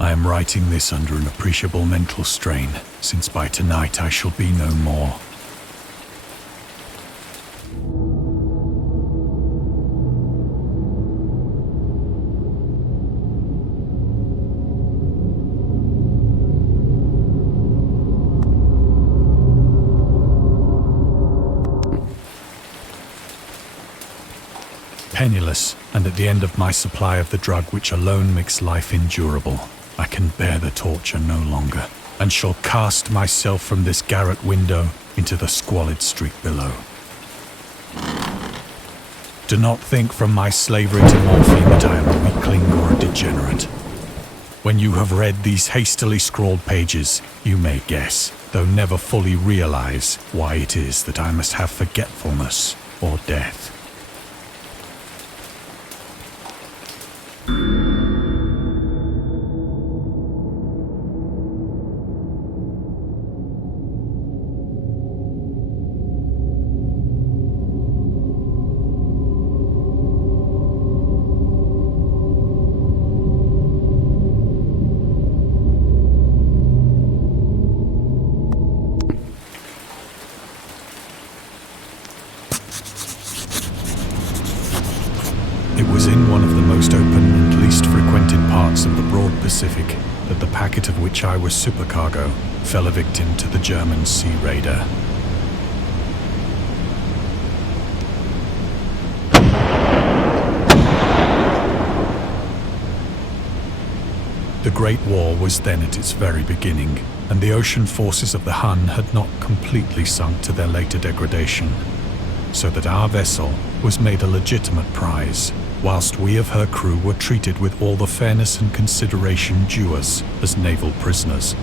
I am writing this under an appreciable mental strain, since by tonight I shall be no more. Penniless, and at the end of my supply of the drug which alone makes life endurable, I can bear the torture no longer, and shall cast myself from this garret window into the squalid street below. Do not think from my slavery to morphine that I am a weakling or a degenerate. When you have read these hastily scrawled pages, you may guess, though never fully realize, why it is that I must have forgetfulness or death. It was in one of the most open and least frequented parts of the broad Pacific that the packet of which I was supercargo fell a victim to the German sea raider. The Great War was then at its very beginning, and the ocean forces of the Hun had not completely sunk to their later degradation, so that our vessel was made a legitimate prize, whilst we of her crew were treated with all the fairness and consideration due us as naval prisoners.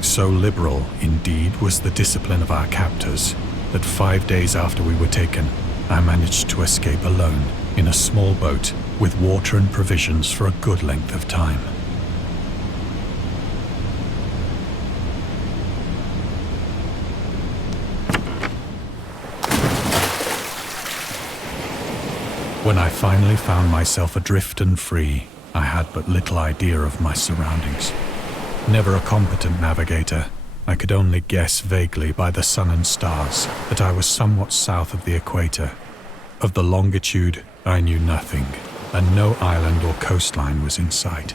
So liberal, indeed, was the discipline of our captors, that 5 days after we were taken, I managed to escape alone, in a small boat, with water and provisions for a good length of time. When I finally found myself adrift and free, I had but little idea of my surroundings. Never a competent navigator, I could only guess vaguely by the sun and stars that I was somewhat south of the equator. Of the longitude, I knew nothing, and no island or coastline was in sight.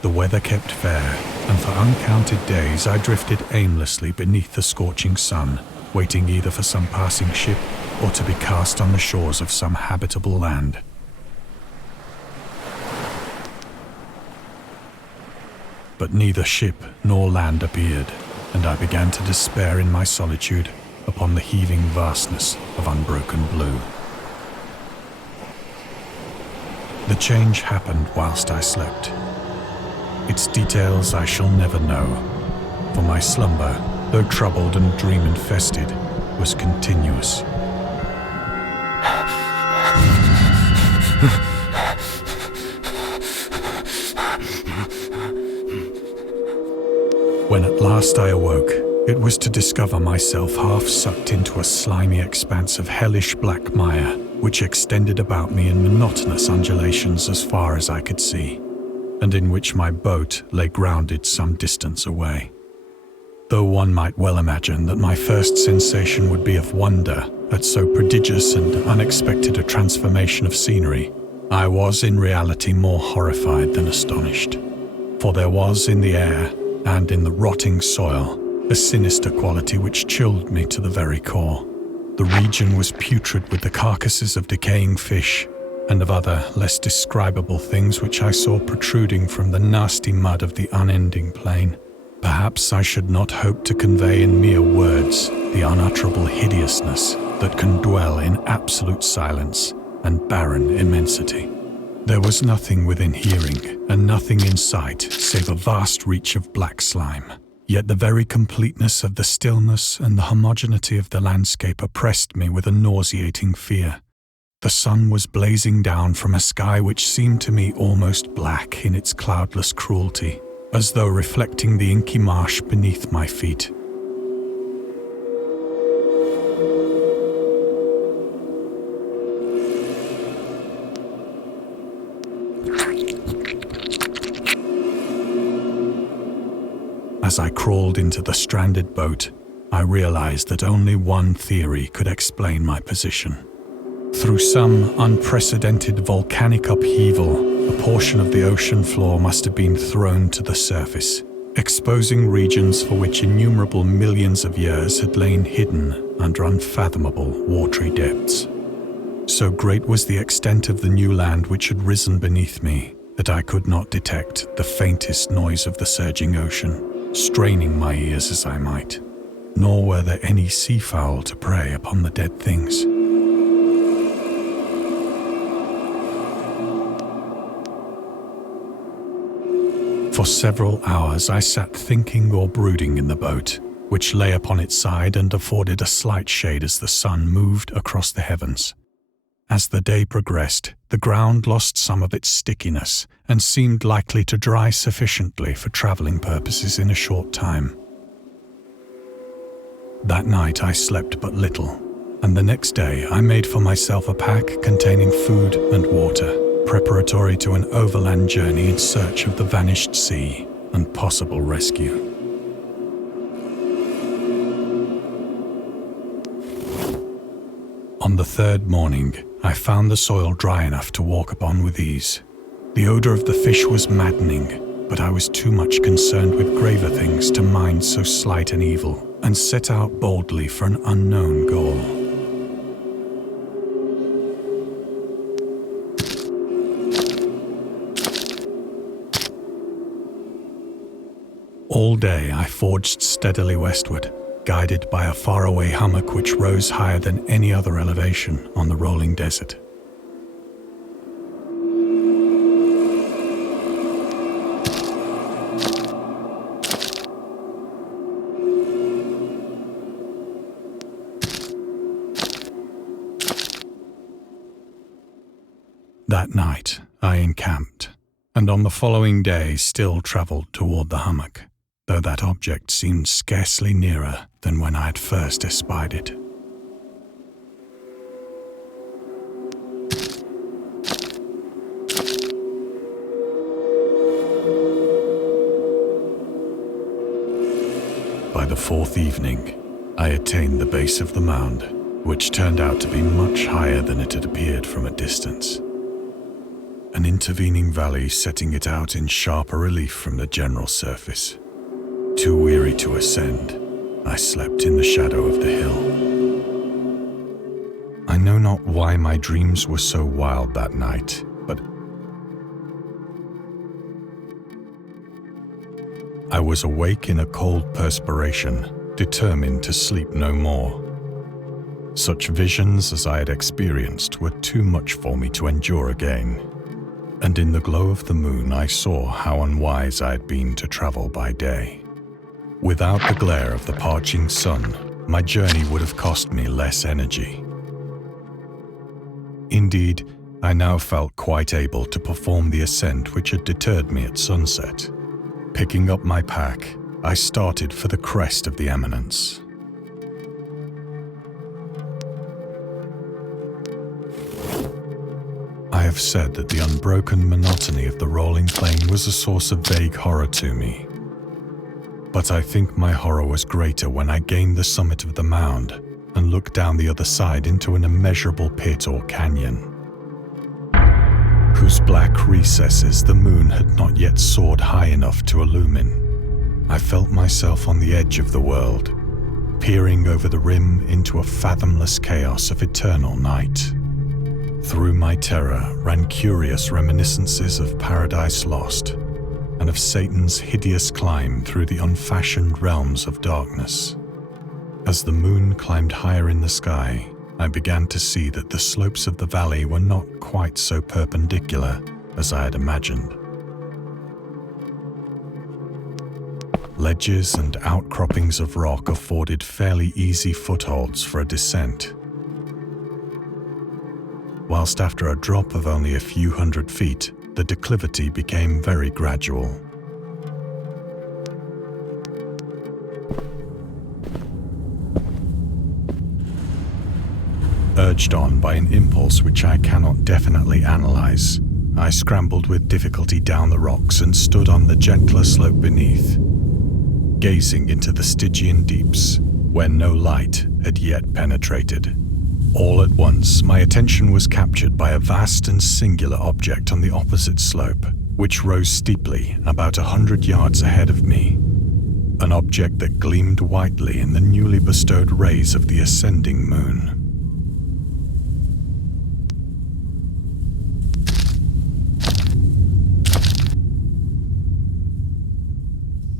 The weather kept fair, and for uncounted days I drifted aimlessly beneath the scorching sun, waiting either for some passing ship or to be cast on the shores of some habitable land. But neither ship nor land appeared, and I began to despair in my solitude upon the heaving vastness of unbroken blue. The change happened whilst I slept. Its details I shall never know, for my slumber, though troubled and dream-infested, was continuous. When at last I awoke, it was to discover myself half sucked into a slimy expanse of hellish black mire, which extended about me in monotonous undulations as far as I could see, and in which my boat lay grounded some distance away. Though one might well imagine that my first sensation would be of wonder at so prodigious and unexpected a transformation of scenery, I was in reality more horrified than astonished. For there was in the air and in the rotting soil a sinister quality which chilled me to the very core. The region was putrid with the carcasses of decaying fish and of other less describable things which I saw protruding from the nasty mud of the unending plain. Perhaps I should not hope to convey in mere words the unutterable hideousness that can dwell in absolute silence and barren immensity. There was nothing within hearing and nothing in sight save a vast reach of black slime. Yet the very completeness of the stillness and the homogeneity of the landscape oppressed me with a nauseating fear. The sun was blazing down from a sky which seemed to me almost black in its cloudless cruelty, as though reflecting the inky marsh beneath my feet. As I crawled into the stranded boat, I realized that only one theory could explain my position. Through some unprecedented volcanic upheaval, a portion of the ocean floor must have been thrown to the surface, exposing regions for which innumerable millions of years had lain hidden under unfathomable watery depths. So great was the extent of the new land which had risen beneath me that I could not detect the faintest noise of the surging ocean, straining my ears as I might, nor were there any seafowl to prey upon the dead things. For several hours I sat thinking or brooding in the boat, which lay upon its side and afforded a slight shade as the sun moved across the heavens. As the day progressed, the ground lost some of its stickiness and seemed likely to dry sufficiently for traveling purposes in a short time. That night I slept but little, and the next day I made for myself a pack containing food and water, preparatory to an overland journey in search of the vanished sea and possible rescue. On the third morning, I found the soil dry enough to walk upon with ease. The odor of the fish was maddening, but I was too much concerned with graver things to mind so slight an evil, and set out boldly for an unknown goal. All day I forged steadily westward, guided by a faraway hummock which rose higher than any other elevation on the rolling desert. That night I encamped, and on the following day still travelled toward the hummock, though that object seemed scarcely nearer than when I had first espied it. By the fourth evening, I attained the base of the mound, which turned out to be much higher than it had appeared from a distance. An intervening valley setting it out in sharper relief from the general surface. Too weary to ascend, I slept in the shadow of the hill. I know not why my dreams were so wild that night, but I was awake in a cold perspiration, determined to sleep no more. Such visions as I had experienced were too much for me to endure again, and in the glow of the moon I saw how unwise I had been to travel by day. Without the glare of the parching sun, my journey would have cost me less energy. Indeed, I now felt quite able to perform the ascent which had deterred me at sunset. Picking up my pack, I started for the crest of the eminence. I have said that the unbroken monotony of the rolling plain was a source of vague horror to me. But I think my horror was greater when I gained the summit of the mound and looked down the other side into an immeasurable pit or canyon, whose black recesses the moon had not yet soared high enough to illumine. I felt myself on the edge of the world, peering over the rim into a fathomless chaos of eternal night. Through my terror ran curious reminiscences of Paradise Lost and of Satan's hideous climb through the unfashioned realms of darkness. As the moon climbed higher in the sky, I began to see that the slopes of the valley were not quite so perpendicular as I had imagined. Ledges and outcroppings of rock afforded fairly easy footholds for a descent, whilst after a drop of only a few hundred feet, the declivity became very gradual. Urged on by an impulse which I cannot definitely analyze, I scrambled with difficulty down the rocks and stood on the gentler slope beneath, gazing into the Stygian deeps, where no light had yet penetrated. All at once, my attention was captured by a vast and singular object on the opposite slope, which rose steeply about 100 yards ahead of me. An object that gleamed whitely in the newly bestowed rays of the ascending moon.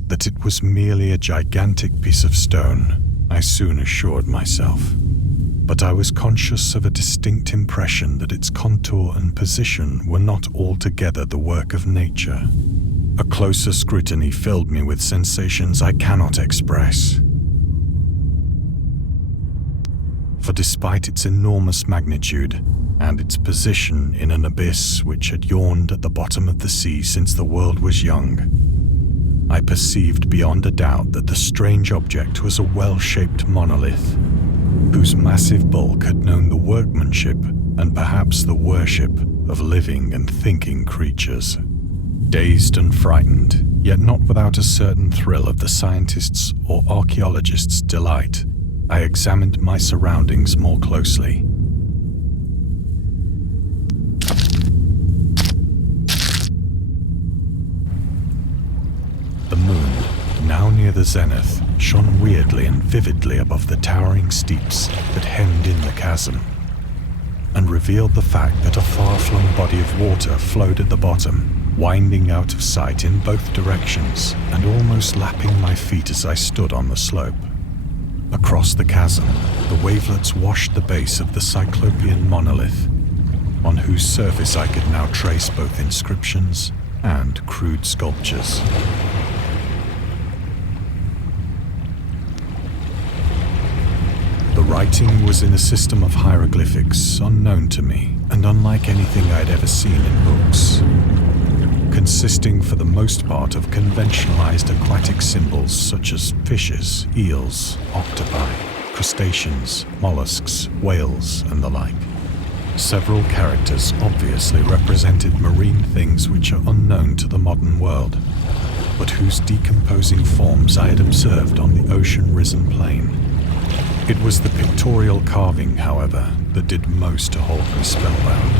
That it was merely a gigantic piece of stone, I soon assured myself. But I was conscious of a distinct impression that its contour and position were not altogether the work of nature. A closer scrutiny filled me with sensations I cannot express. For despite its enormous magnitude and its position in an abyss which had yawned at the bottom of the sea since the world was young, I perceived beyond a doubt that the strange object was a well-shaped monolith, whose massive bulk had known the workmanship and perhaps the worship of living and thinking creatures. Dazed and frightened, yet not without a certain thrill of the scientist's or archaeologist's delight, I examined my surroundings more closely. The moon, now near the zenith, shone weirdly and vividly above the towering steeps that hemmed in the chasm, and revealed the fact that a far-flung body of water flowed at the bottom, winding out of sight in both directions and almost lapping my feet as I stood on the slope. Across the chasm, the wavelets washed the base of the Cyclopean monolith, on whose surface I could now trace both inscriptions and crude sculptures. The writing was in a system of hieroglyphics unknown to me and unlike anything I'd ever seen in books, consisting for the most part of conventionalized aquatic symbols such as fishes, eels, octopi, crustaceans, mollusks, whales, and the like. Several characters obviously represented marine things which are unknown to the modern world, but whose decomposing forms I had observed on the ocean-risen plain. It was the pictorial carving, however, that did most to hold me spellbound.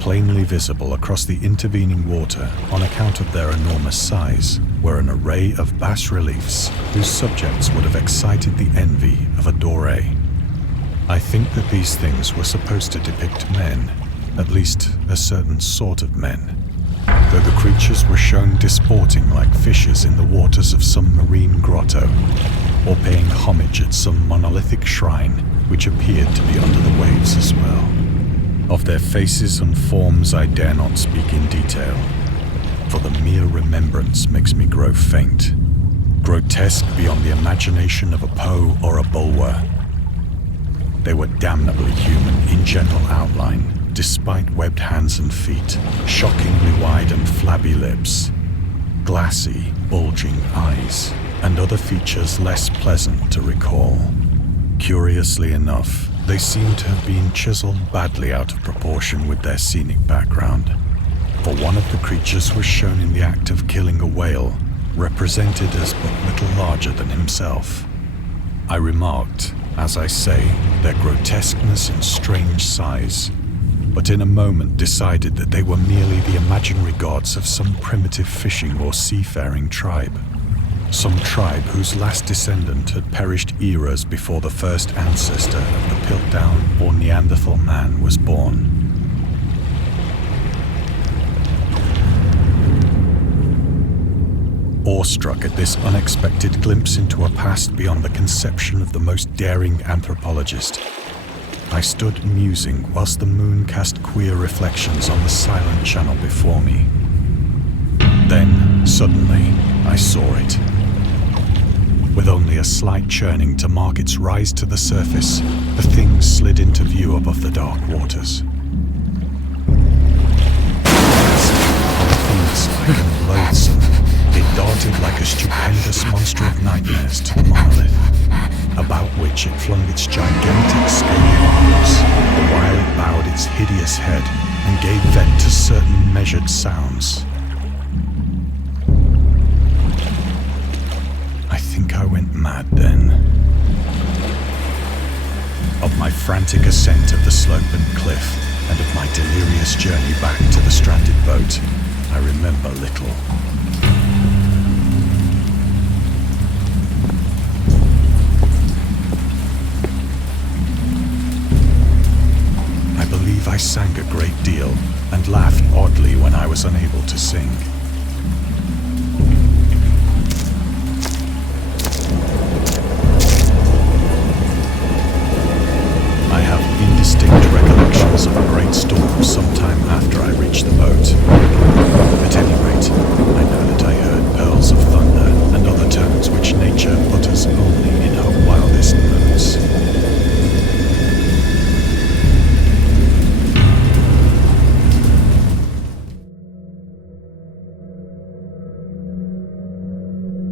Plainly visible across the intervening water on account of their enormous size were an array of bas-reliefs whose subjects would have excited the envy of a Doré. I think that these things were supposed to depict men, at least a certain sort of men, though the creatures were shown disporting like fishes in the waters of some marine grotto, or paying homage at some monolithic shrine which appeared to be under the waves as well. Of their faces and forms I dare not speak in detail, for the mere remembrance makes me grow faint. grotesque beyond the imagination of a Poe or a Bulwer. They were damnably human in general outline, despite webbed hands and feet, shockingly wide and flabby lips, glassy, bulging eyes, and other features less pleasant to recall. Curiously enough, they seem to have been chiseled badly out of proportion with their scenic background, for one of the creatures was shown in the act of killing a whale, represented as but little larger than himself. I remarked, as I say, their grotesqueness and strange size, but in a moment decided that they were merely the imaginary gods of some primitive fishing or seafaring tribe. Some tribe whose last descendant had perished eras before the first ancestor of the Piltdown or Neanderthal man was born. Awestruck at this unexpected glimpse into a past beyond the conception of the most daring anthropologist, I stood musing whilst the moon cast queer reflections on the silent channel before me. Then, suddenly, I saw it. With only a slight churning to mark its rise to the surface, the thing slid into view above the dark waters. Fiend-like and loathsome, it darted like a stupendous monster of nightmares to the monolith, about which it flung its gigantic scaly arms, while it bowed its hideous head and gave vent to certain measured sounds. I think I went mad then. Of my frantic ascent of the slope and cliff, and of my delirious journey back to the stranded boat, I remember little. I believe I sang a great deal and laughed oddly when I was unable to sing. I have indistinct recollections of a great storm sometime after I reached the boat. At any rate, I know that I heard pearls of thunder and other tones which nature utters only in her wildest moods.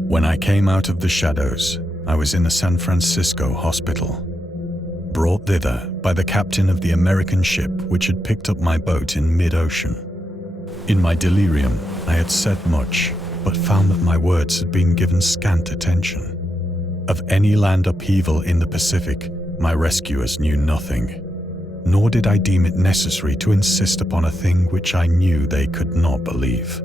When I came out of the shadows, I was in a San Francisco hospital, brought thither by the captain of the American ship which had picked up my boat in mid-ocean. In my delirium, I had said much, but found that my words had been given scant attention. Of any land upheaval in the Pacific, my rescuers knew nothing, nor did I deem it necessary to insist upon a thing which I knew they could not believe.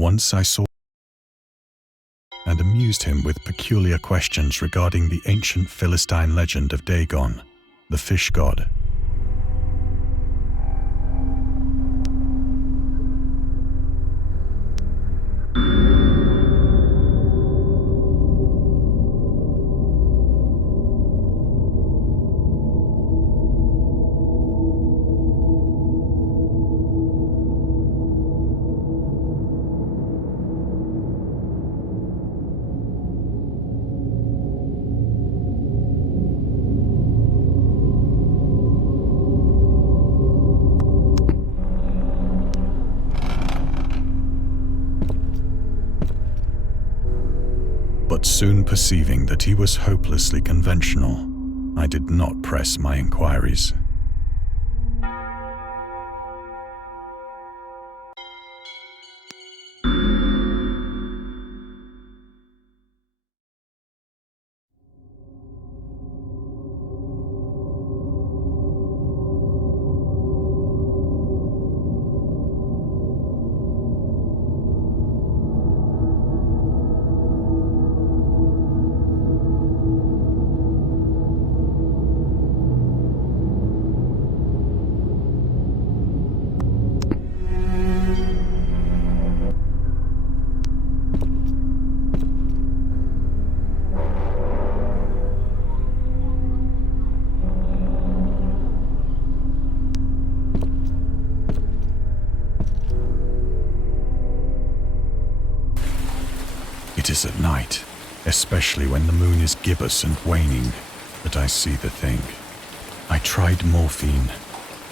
Once I saw and amused him with peculiar questions regarding the ancient Philistine legend of Dagon, the fish god. But soon perceiving that he was hopelessly conventional, I did not press my inquiries. It is at night, especially when the moon is gibbous and waning, that I see the thing. I tried morphine,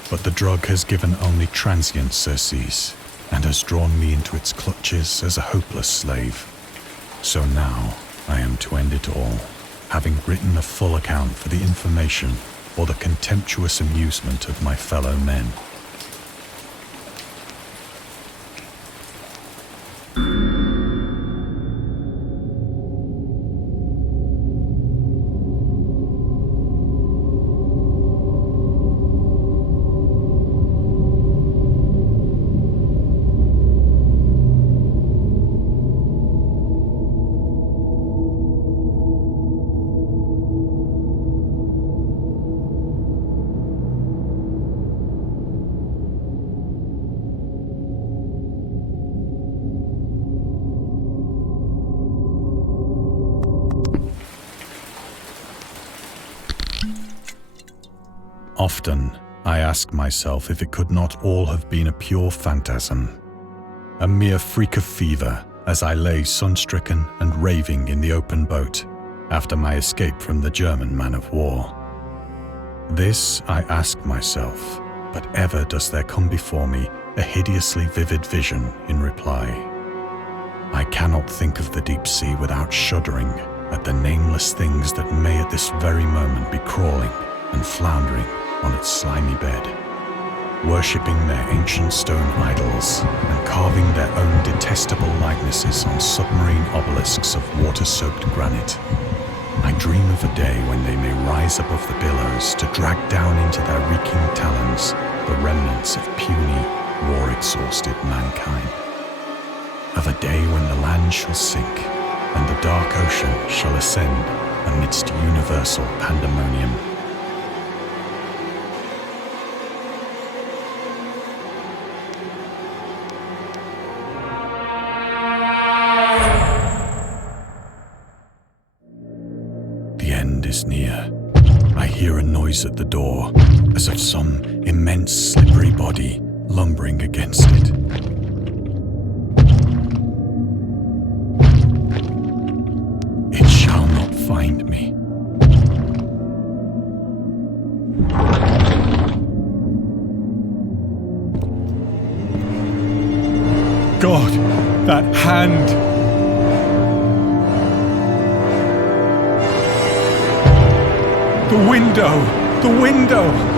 but the drug has given only transient surcease and has drawn me into its clutches as a hopeless slave. So now I am to end it all, having written a full account for the information or the contemptuous amusement of my fellow men. Often, I ask myself if it could not all have been a pure phantasm, a mere freak of fever as I lay sun-stricken and raving in the open boat after my escape from the German man-of-war. This I ask myself, but ever does there come before me a hideously vivid vision in reply. I cannot think of the deep sea without shuddering at the nameless things that may at this very moment be crawling and floundering on its slimy bed, worshipping their ancient stone idols and carving their own detestable likenesses on submarine obelisks of water-soaked granite. I dream of a day when they may rise above the billows to drag down into their reeking talons the remnants of puny, war-exhausted mankind. Of a day when the land shall sink and the dark ocean shall ascend amidst universal pandemonium. The end is near. I hear a noise at the door, as of some immense slippery body lumbering against it. It shall not find me. God, that hand! The window! The window!